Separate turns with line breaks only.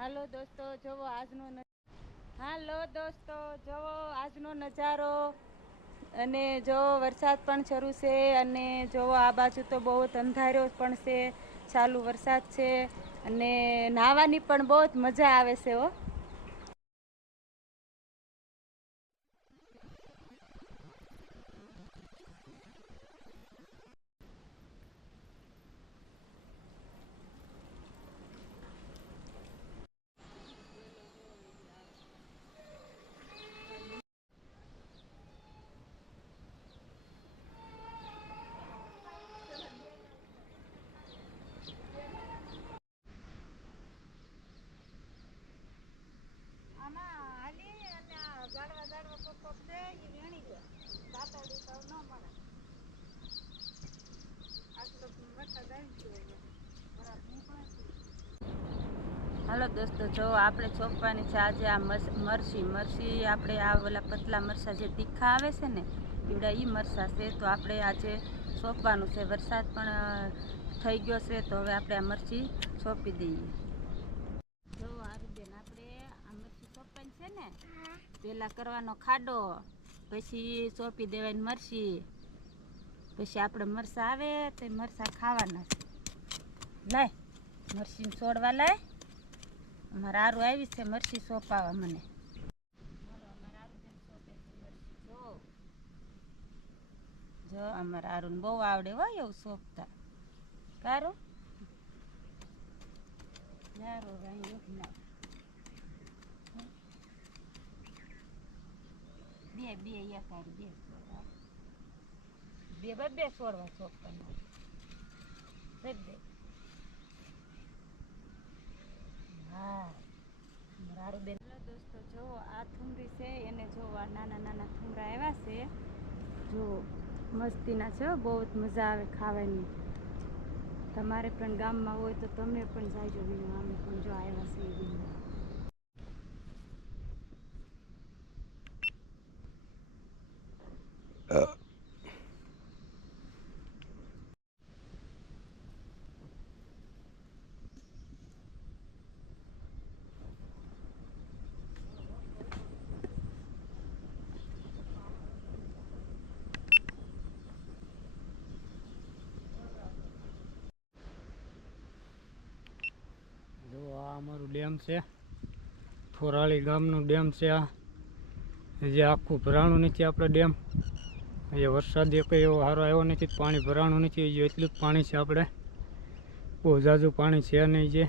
હાલો દોસ્તો, જોવો આજનો હાલો દોસ્તો, જોવો આજનો નજારો. અને જો વરસાદ પણ શરૂ છે, અને જોવો આ બાજુ તો બહુ અંધાર્યો પણ છે, ચાલુ વરસાદ છે, અને નાહવાની પણ બહુ જ મજા આવે છે હો. હાલો દોસ્તો, જો આપણે છોપવાની છે આજે આ મરસી. મરસી આપણે આ ઓલા પતલા મરસા જે તીખા આવે છે ને એવડા ઈ મરસા છે, તો આપણે આજે છોપવાનું છે. વરસાદ પણ થઈ ગયો છે, તો હવે આપણે આ મરચી છોપી દઈએ જો આરુબેન આપણે આ મરચી ને? પેલા કરવાનો ખાડો, પછી સોંપી દેવાની મરસી પછી આપણે મરસા આવે તો મરસા ખાવાના છે. લાય મરસી છોડવા લાય અમારે આરું આવી છે મરસી સોંપાવા મને. જો, અમારે આરું બહુ આવડે હોય એવું સોંપતા. કારું? સારું રાઈ નથી ના બે બે એક હારી બે છોડવા. બે બે બે દઈ દે. હા. મારું બેન. દોસ્તો જો આ થુમરી છે એને જો આ નાના નાના થુમરા આવ્યા છે જો મસ્તીના છે બહુ જ મજા આવે ખાવાની. તમારે પણ ગામમાં હોય તો તમે પણ જાયજો વીણવા અમે પણ જો આવ્યા છે એ વીણવા
જો આ અમારું ડેમ છે. થોરાળી ગામનું ડેમ છે આ. જે આખું ભરાણું નથી આપણે ડેમ. અહીંયા વરસાદ એક એવો સારો આવ્યો નથી, પાણી ભરાણું નથી એટલું જ પાણી છે આપણે. બહુ ઝાઝું પાણી છે નહીં જે.